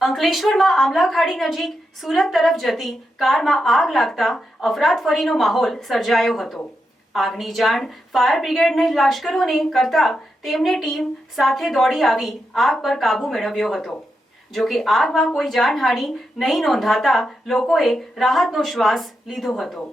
અંકલેશ્વરમાં આમલાખાડી નજીક સુરત તરફ જતી કારમાં આગ લાગતા અફરાતફરીનો માહોલ સર્જાયો હતો। આગની જાણ ફાયર બ્રિગેડને લશ્કરોને કરતા તેમની ટીમ સાથે દોડી આવી આગ પર કાબુ મેળવ્યો હતો। જો કે આગમાં કોઈ જાનહાનિ નહીં નોંધાતા લોકોએ રાહતનો શ્વાસ લીધો હતો।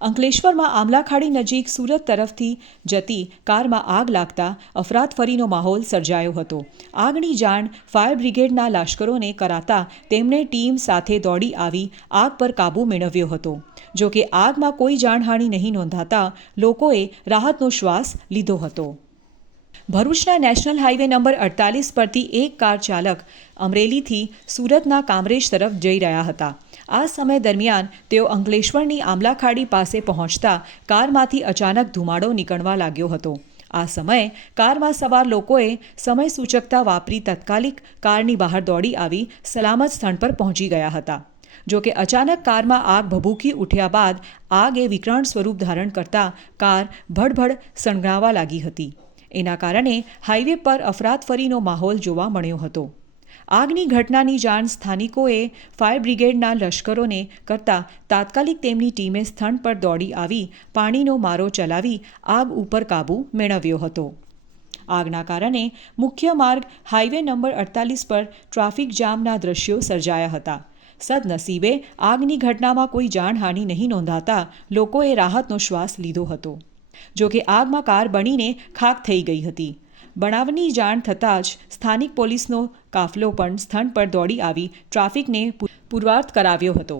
અંકલેશ્વરમાં આમલાખાડી નજીક સુરત તરફથી જતી કારમાં આગ લાગતા અફરાતફરીનો માહોલ સર્જાયો હતો। આગની જાણ ફાયર બ્રિગેડના લશ્કરોને કરાતા તેમણે ટીમ સાથે દોડી આવી આગ પર કાબૂ મેળવ્યો હતો। જો કે આગમાં કોઈ જાનહાનિ નહીં નોંધાતા લોકોએ રાહતનો શ્વાસ લીધો હતો। ભરૂચના નેશનલ હાઈવે નંબર 48 પરથી એક કાર ચાલક અમરેલીથી સુરતના કામરેજ તરફ જઈ રહ્યા હતા। આ સમય દરમિયાન તેઓ અંકલેશ્વરની આમલાખાડી પાસે પહોંચતા કારમાંથી અચાનક ધુમાડો નીકળવા લાગ્યો હતો। આ સમયે કારમાં સવાર લોકોએ સમય સૂચકતા વાપરી તાત્કાલિક કારની બહાર દોડી આવી સલામત સ્થળ પર પહોંચી ગયા હતા। જો કે અચાનક કારમાં આગ ભભૂકી ઉઠ્યા બાદ આગે વિકરાળ સ્વરૂપ ધારણ કરતા કાર ભડભડ સળગવા લાગી હતી। એના કારણે હાઈવે પર અફરાતફરીનો માહોલ જોવા મળ્યો હતો। આગની ઘટનાની જાણ સ્થાનિકોએ ફાયર બ્રિગેડના લશ્કરોને કરતા તાત્કાલિક તેમની ટીમે સ્થળ પર દોડી આવી પાણીનો મારો ચલાવી આગ ઉપર કાબૂ મેળવ્યો હતો। આગના કારણે મુખ્ય માર્ગ હાઈવે નંબર 48 પર ટ્રાફિક જામના દ્રશ્યો સર્જાયા હતા। સદનસીબે આગની ઘટનામાં કોઈ જાનહાનિ નહીં નોંધાતા લોકોએ રાહતનો શ્વાસ લીધો હતો। જો કે આગમાં કાર બળીને ખાખ થઈ ગઈ હતી। બનાવની જાણ થતાં જ સ્થાનિક પોલીસનો કાફલો પણ સ્થળ પર દોડી આવી ટ્રાફિકને પૂર્વવત કરાવ્યો હતો।